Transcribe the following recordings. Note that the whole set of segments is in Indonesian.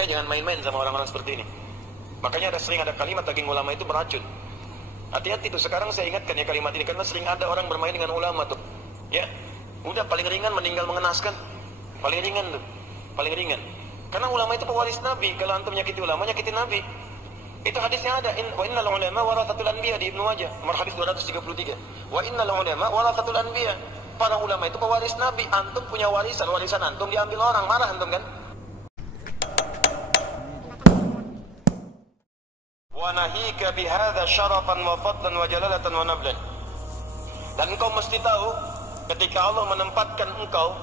Maka jangan main-main sama orang-orang seperti ini. Makanya sering ada kalimat daging ulama itu beracun. Hati-hati tuh, sekarang saya ingatkan ya kalimat ini, karena sering ada orang bermain dengan ulama tuh. Ya, udah paling ringan meninggal mengenaskan. Paling ringan tuh, paling ringan. Karena ulama itu pewaris Nabi. Kalau antum nyakiti ulama, nyakiti Nabi. Itu hadisnya ada, wa innal ulama warathatul anbiya di Ibnu Majah, nomor hadis 233. Wa innal ulama warathatul anbiya. Para ulama itu pewaris Nabi. Antum punya warisan, warisan antum diambil orang, marah antum kan? Wa nahika bihadza syarafan wa fadlan wa jalalatan wa nablan. Dan engkau mesti tahu, ketika Allah menempatkan engkau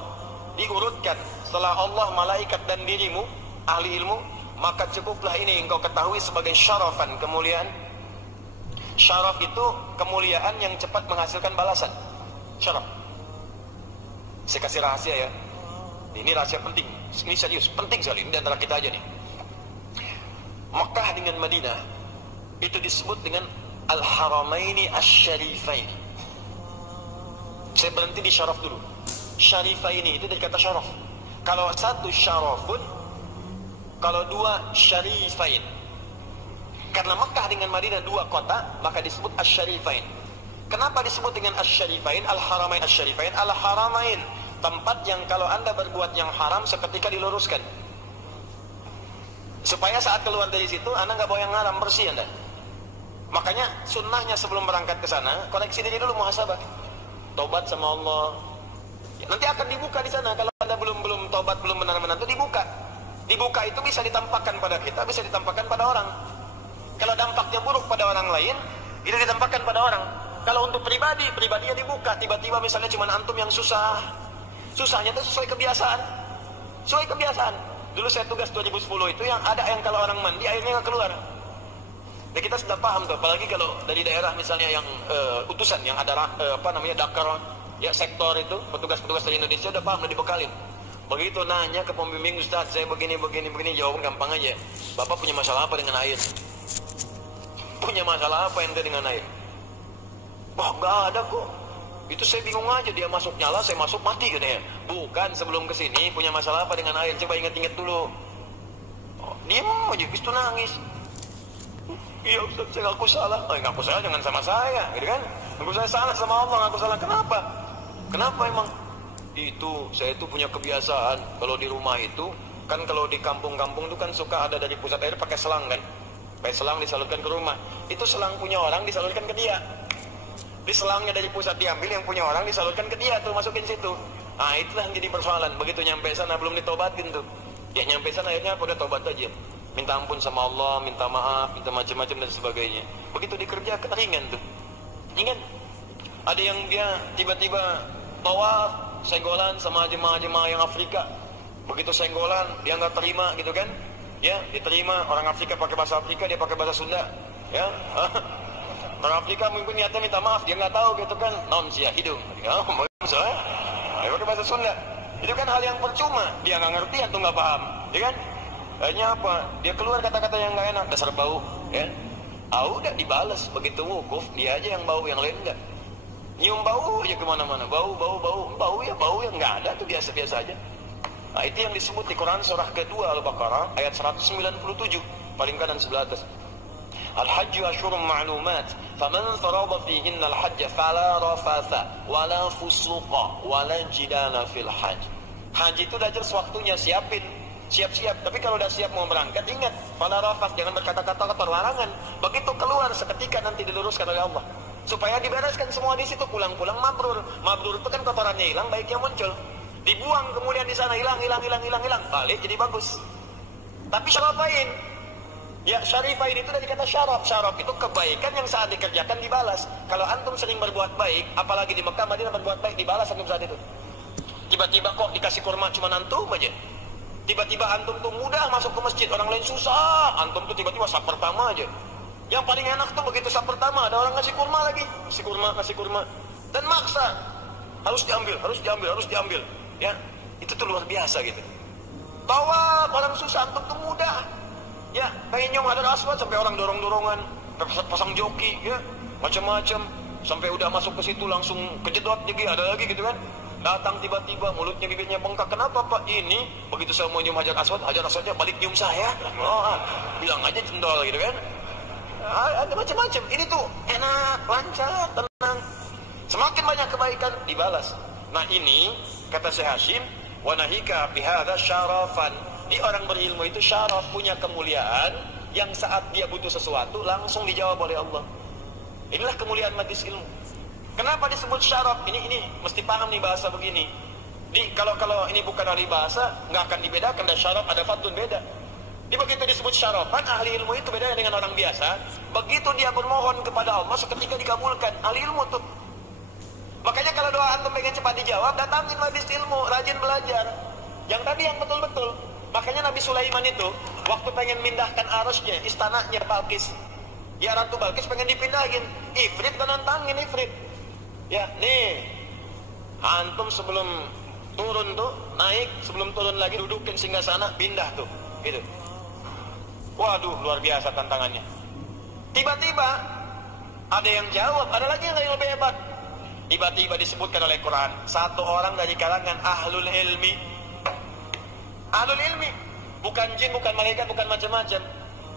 diurutkan setelah Allah, malaikat dan dirimu, ahli ilmu, maka cukuplah ini engkau ketahui sebagai syarafan, kemuliaan. Syaraf itu kemuliaan yang cepat menghasilkan balasan. Syaraf. Saya kasih rahasia ya. Ini rahasia penting. Ini serius, penting sekali. Ini antara kita aja nih. Makkah dengan Madinah itu disebut dengan Al-Haramaini Asy-Syarifaini. Saya berhenti di syaraf dulu. Syarifaini itu dari kata syaraf. Kalau satu syarafun, kalau dua syarifain. Karena Makkah dengan Madinah dua kota, maka disebut Asy-Syarifain. Kenapa disebut dengan Asy-Syarifain? Al-Haramain Asy-Syarifain. Al-Haramain, tempat yang kalau anda berbuat yang haram seketika diluruskan. Supaya saat keluar dari situ anda nggak bawa yang haram, bersih anda. Makanya sunnahnya sebelum berangkat ke sana, koreksi diri dulu, muhasabah. Tobat sama Allah. Nanti akan dibuka di sana. Kalau anda belum tobat, belum benar-benar, itu dibuka. Dibuka itu bisa ditampakkan pada kita, bisa ditampakkan pada orang. Kalau dampaknya buruk pada orang lain, itu ditampakkan pada orang. Kalau untuk pribadinya dibuka. Tiba-tiba misalnya cuma antum yang susah. Susahnya itu sesuai kebiasaan. Sesuai kebiasaan. Dulu saya tugas 2010 itu yang ada yang kalau orang mandi airnya nggak keluar. Dan kita sudah paham tuh, apalagi kalau dari daerah misalnya yang utusan yang ada dakar ya sektor itu, petugas-petugas dari Indonesia udah paham, udah dibekalin. Begitu nanya ke pembimbing, Ustaz saya begini, jawaban gampang aja. Bapak punya masalah apa dengan air? Punya masalah apa ente dengan air? Wah nggak ada kok. Itu saya bingung aja, dia masuk nyala, saya masuk mati katanya. Bukan, sebelum kesini punya masalah apa dengan air? Coba ingat-ingat dulu. Oh, diam aja, itu nangis. Iya Ustaz, saya ngaku salah. Ngaku salah jangan sama saya, gitu kan? Ngaku saya salah sama Allah, ngaku salah. Kenapa? Kenapa emang? Itu, saya itu punya kebiasaan. Kalau di rumah itu, kan kalau di kampung-kampung itu kan suka ada dari pusat air pakai selang kan? Pakai selang disalurkan ke rumah. Itu selang punya orang disalurkan ke dia. Di selangnya dari pusat diambil, yang punya orang disalurkan ke dia tuh, masukin situ. Nah itulah yang jadi persoalan. Begitu nyampe sana belum ditobatin tuh. Ya nyampe sana akhirnya apa, udah tobat aja. Minta ampun sama Allah, minta maaf, minta macam-macam dan sebagainya. Begitu dikerjakan ringan tuh. Ringan. Ada yang dia tiba-tiba tawaf, senggolan sama jemaah-jemaah yang Afrika. Begitu senggolan, dia nggak terima gitu kan? Ya, diterima. Orang Afrika pakai bahasa Afrika, dia pakai bahasa Sunda. Ya, orang Afrika mungkin niatnya minta maaf, dia nggak tahu gitu kan? Non sia hidung. Ya, misalnya, dia pakai bahasa Sunda. Itu kan hal yang percuma. Dia nggak ngerti atau nggak paham, ya kan? Akhirnya apa? Dia keluar kata-kata yang nggak enak, dasar bau, ya. Udah dibalas. Begitu wukuf, dia aja yang bau, yang lain enggak. Nyium bau aja kemana-mana, bau ya nggak ada tuh, biasa-biasa aja. Nah itu yang disebut di Quran surah kedua Al-Baqarah ayat 197 paling kanan sebelah atas. Al-Hajju asyurun ma'lumat, faman farada fihinna al-hajja fala rafatha wala fusuqa wala jidala fil hajj. Haji itu udah jelas waktunya, siap-siap. Tapi kalau udah siap mau berangkat, ingat, fala rafath, jangan berkata-kata kotor, larangan. Begitu keluar seketika nanti diluruskan oleh Allah. Supaya dibereskan semua di situ, pulang-pulang mabrur. Mabrur itu kan kotorannya hilang, baiknya muncul. Dibuang kemudian di sana, hilang. Balik jadi bagus. Tapi syarafain. Ya, syarifain itu dari kata syaraf. Syaraf itu kebaikan yang saat dikerjakan dibalas. Kalau antum sering berbuat baik, apalagi di Mekah, Madinah berbuat baik, dibalas antum saat itu. Tiba-tiba kok dikasih kurma cuma antum aja. Tiba-tiba antum tuh mudah masuk ke masjid, orang lain susah. Antum tuh tiba-tiba saf pertama aja. Yang paling enak tuh begitu saf pertama, ada orang ngasih kurma lagi. Ngasih kurma. Dan maksa. Harus diambil. Ya, itu tuh luar biasa gitu. Tawaf, orang susah, antum tuh mudah. Ya, pengen nyong Hajar Aswad sampai orang dorong-dorongan, pasang joki, ya, macam-macam. Sampai udah masuk ke situ langsung kejedot lagi, ada lagi gitu kan. Datang tiba-tiba, mulutnya bibirnya bengkak. Kenapa Pak? Ini, begitu saya mau nyium Hajar Aswadnya balik nyium saya. Oh, bilang aja cendol gitu kan. Ada macam-macam. Ini tuh enak, lancar, tenang. Semakin banyak kebaikan dibalas. Nah ini kata Syekh Hashim, wa nahika bihadza syarafan. Di orang berilmu itu syaraf, punya kemuliaan yang saat dia butuh sesuatu langsung dijawab oleh Allah. Inilah kemuliaan majlis ilmu. Kenapa disebut syaraf? Ini mesti paham nih bahasa begini. Kalau ini bukan ahli bahasa, nggak akan dibedakan. Dan syaraf ada fadlun beda. Begitu disebut syarafan, ahli ilmu itu bedanya dengan orang biasa. Begitu dia bermohon kepada Allah, seketika dikabulkan. Ahli ilmu tuh. Makanya kalau doa antum pengen cepat dijawab, datangin majlis ilmu, rajin belajar. Yang tadi yang betul-betul. Makanya Nabi Sulaiman itu waktu pengen mindahkan arusnya, istananya Balkis, ya Ratu Balkis pengen dipindahin, Ifrit kan nantangin Ifrit. Ya nih, antum sebelum turun tuh naik, sebelum turun lagi dudukin singgasana, pindah tuh, gitu. Waduh, luar biasa tantangannya. Tiba-tiba ada yang jawab, ada lagi yang lebih hebat. Tiba-tiba disebutkan oleh Quran, satu orang dari kalangan ahlul ilmi. Ahlul ilmi, bukan jin, bukan malaikat, bukan macam-macam.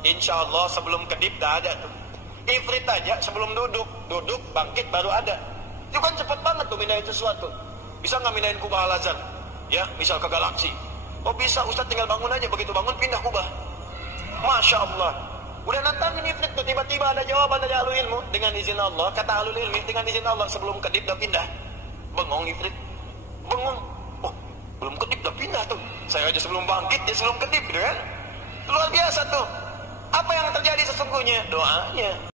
Insya Allah sebelum kedip dah ada tuh. Ifrit aja sebelum duduk bangkit baru ada. Itu kan cepet banget tuh mindahin sesuatu. Bisa nggak mindahin kubah Al-Azhar? Ya, misal ke galaksi. Oh bisa, Ustaz tinggal bangun aja, begitu bangun pindah kubah. Masya Allah. Udah nantangin Ifrit tuh, tiba-tiba ada jawaban dari ahlul ilmu dengan izin Allah. Kata ahlul ilmi, dengan izin Allah sebelum kedip dah pindah. Bengong Ifrit, bengong. Oh, belum kedip dah pindah tuh. Saya aja sebelum bangkit, dia sebelum kedip, gitu kan? Luar biasa tuh. Apa yang terjadi sesungguhnya? Doanya.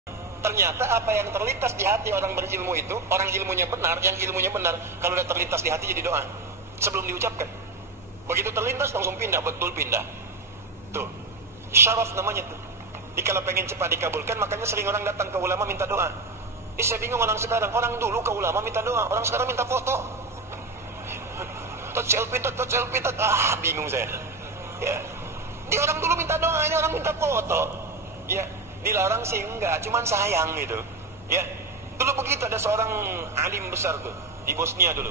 Ternyata apa yang terlintas di hati orang berilmu itu, orang ilmunya benar, yang ilmunya benar, kalau udah terlintas di hati jadi doa. Sebelum diucapkan. Begitu terlintas langsung pindah, betul pindah. Tuh. Syaraf namanya tuh. Jadi kalau pengen cepat dikabulkan, makanya sering orang datang ke ulama minta doa. Saya bingung orang sekarang. Orang dulu ke ulama minta doa, orang sekarang minta foto. Tot selfie. Bingung saya. Ya. Di orang dulu minta doa, ini orang minta foto. Ya. Dilarang sih enggak, cuman sayang gitu. Ya. Dulu begitu ada seorang alim besar tuh di Bosnia dulu.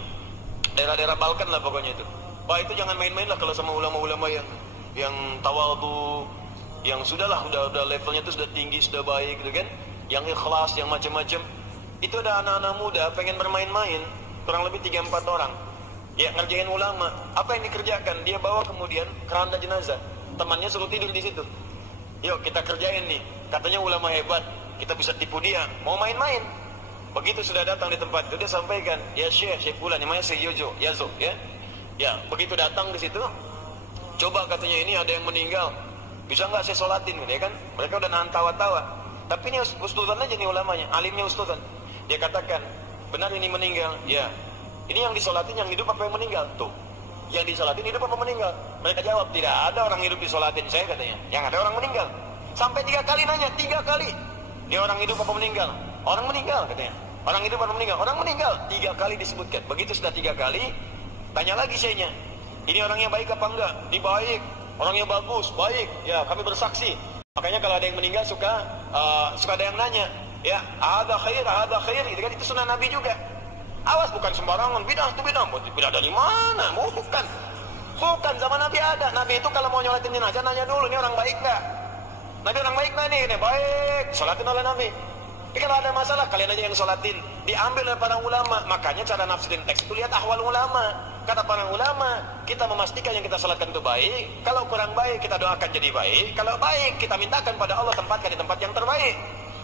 Daerah-daerah Balkan lah pokoknya itu. Wah, itu jangan main-main lah kalau sama ulama-ulama yang tawadhu, yang sudahlah udah levelnya tuh sudah tinggi, sudah baik gitu kan. Yang ikhlas, yang macam-macam. Itu ada anak-anak muda pengen bermain-main, kurang lebih 3-4 orang. Ya, ngerjain ulama. Apa yang dikerjakan? Dia bawa kemudian keranda jenazah. Temannya suruh tidur di situ. Yuk kita kerjain nih. Katanya ulama hebat, kita bisa tipu dia. Mau main-main. Begitu sudah datang di tempat itu, dia sampaikan, ya Syekh Fulan, namanya Syekh Yazo, ya. Ya, begitu datang di situ, coba katanya ini ada yang meninggal. Bisa nggak saya sholatin, ya kan? Mereka udah nahan tawa-tawa. Tapi ini ustadzan aja nih ulamanya, alimnya ustadzan. Dia katakan, benar ini meninggal. Ya. Ini yang disolatin yang hidup apa yang meninggal? Tuh. Yang disolatin hidup apa meninggal? Mereka jawab, tidak ada orang hidup disolatin saya katanya. Yang ada orang meninggal. Sampai 3 kali nanya, 3 kali. Dia orang hidup apa meninggal? Orang meninggal katanya. Orang hidup apa meninggal? Orang meninggal. 3 kali disebutkan. Begitu sudah 3 kali, tanya lagi sayanya. Ini orangnya baik apa enggak? Ini baik. Orangnya bagus, baik. Ya, kami bersaksi. Makanya kalau ada yang meninggal suka ada yang nanya. Ya, ada khair. Itu sunnah Nabi juga. Awas bukan sembarangan. Bidah itu bidah. Bidah dari mana? Bukan. Bukan, zaman Nabi ada. Nabi itu kalau mau nyolatin jenazah nanya dulu, ini orang baik enggak? Nabi orang baik nggak nih? Ini baik. Sholatin oleh Nabi. Tapi kalau ada masalah, kalian aja yang sholatin. Diambil oleh para ulama. Makanya cara nafsirin teks itu lihat ahwal ulama. Kata para ulama, kita memastikan yang kita sholatkan itu baik. Kalau kurang baik, kita doakan jadi baik. Kalau baik, kita mintakan pada Allah tempatkan di tempat yang terbaik.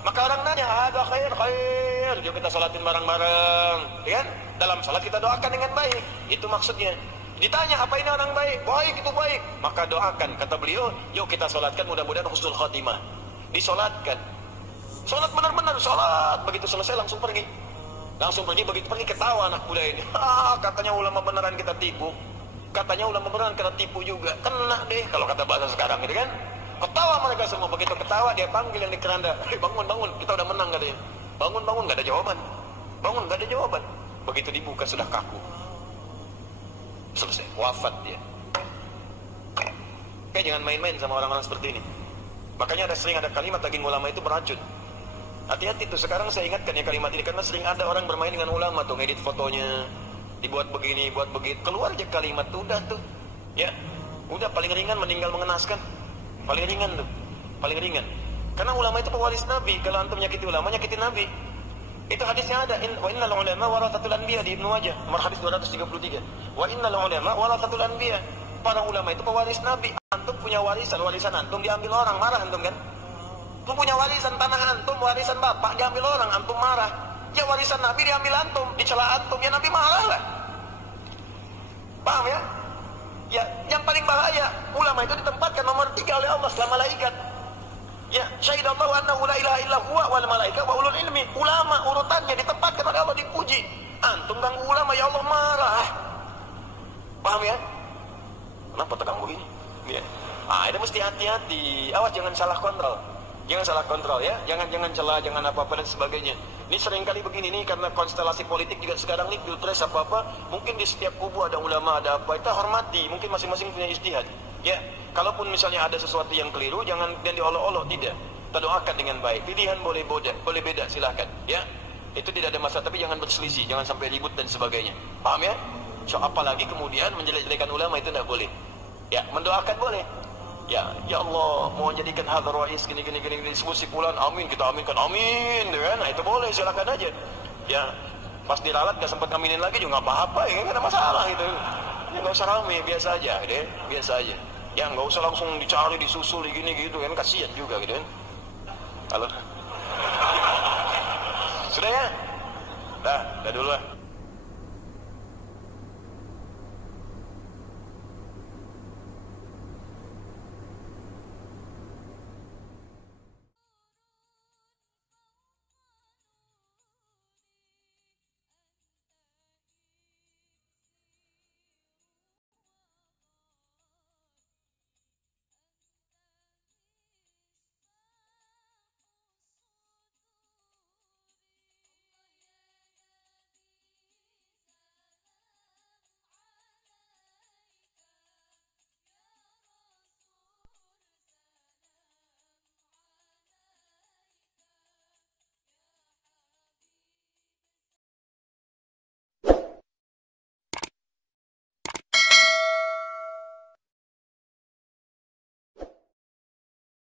Maka orang nanya, ada khair. Yuk kita sholatin bareng-bareng. Ya kan? Dalam sholat kita doakan dengan baik. Itu maksudnya. Ditanya apa ini orang baik? Baik itu baik. Maka doakan, kata beliau, yuk kita sholatkan mudah-mudahan husnul khatimah. Disolatkan. Sholat benar-benar, sholat. Begitu selesai langsung pergi. Begitu pergi ketawa anak muda ini. Katanya ulama beneran kita tipu. Katanya ulama beneran kita tipu juga. Kena deh kalau kata bahasa sekarang gitu kan. Ketawa mereka semua. Begitu ketawa dia panggil yang di keranda. Bangun, kita udah menang katanya. Bangun, gak ada jawaban. Gak ada jawaban. Begitu dibuka sudah kaku. Selesai, wafat dia. Oke, jangan main-main sama orang-orang seperti ini. Makanya sering ada kalimat daging ulama itu beracun. Hati-hati tuh, sekarang saya ingatkan ya kalimat ini. Karena sering ada orang bermain dengan ulama tuh, ngedit fotonya. dibuat begini, buat begitu, keluar aja kalimat tuh, udah tuh, ya, udah paling ringan meninggal mengenaskan, paling ringan tuh, paling ringan. Karena ulama itu pewaris Nabi, kalau antum menyakiti ulama, nyakiti Nabi. Itu hadisnya ada, wa innal ulama warathatul anbiya di Ibnu Majah, nomor hadis 233. Wa innal ulama warathatul anbiya. Para ulama itu pewaris Nabi. Antum punya warisan, warisan antum diambil orang, marah antum kan? Antum punya warisan tanah antum, warisan bapak diambil orang, antum marah. Ya warisan Nabi diambil antum, dicela antum, ya Nabi marah lah. Paham ya? Ya, yang paling bahaya, ulama itu ditempatkan nomor 3 oleh Allah setelah malaikat. Ya, syahidallahu annahu la ilaha illa huwa wal malaika wa ulul ilmi. Ulama urutannya ditempatkan oleh Allah, dipuji. Antum ganggu ulama, ya Allah marah. Paham ya? Kenapa tegang begini? Ya. Itu mesti hati-hati. Awas jangan salah kontrol. Jangan salah kontrol ya. Jangan celah, jangan apa-apa dan sebagainya. Ini seringkali begini nih, karena konstelasi politik juga sekarang nih, pilpres apa-apa, mungkin di setiap kubu ada ulama, ada apa, kita hormati, mungkin masing-masing punya ijtihad. Ya, kalaupun misalnya ada sesuatu yang keliru, jangan dan diolok-olok, tidak. Kita doakan dengan baik. Pilihan boleh beda, silakan. Ya, itu tidak ada masalah, tapi jangan berselisih, jangan sampai ribut dan sebagainya. Paham ya? So, apalagi kemudian menjelek-jelekan ulama itu tidak boleh. Ya, mendoakan boleh. Ya Allah, mau jadikan hadar rais gini disebut si fulan, amin, kita aminkan, amin, kan? Nah, itu boleh, silakan aja. Ya, pas diralat nggak sempat aminin lagi juga nggak apa-apa, ya nggak ada masalah gitu. Ya nggak usah rame, biasa aja, deh, biasa aja. Ya nggak usah langsung dicari, disusul, gini gitu kan, kasihan juga gitu kan. Halo, sudah ya, dah dulu lah.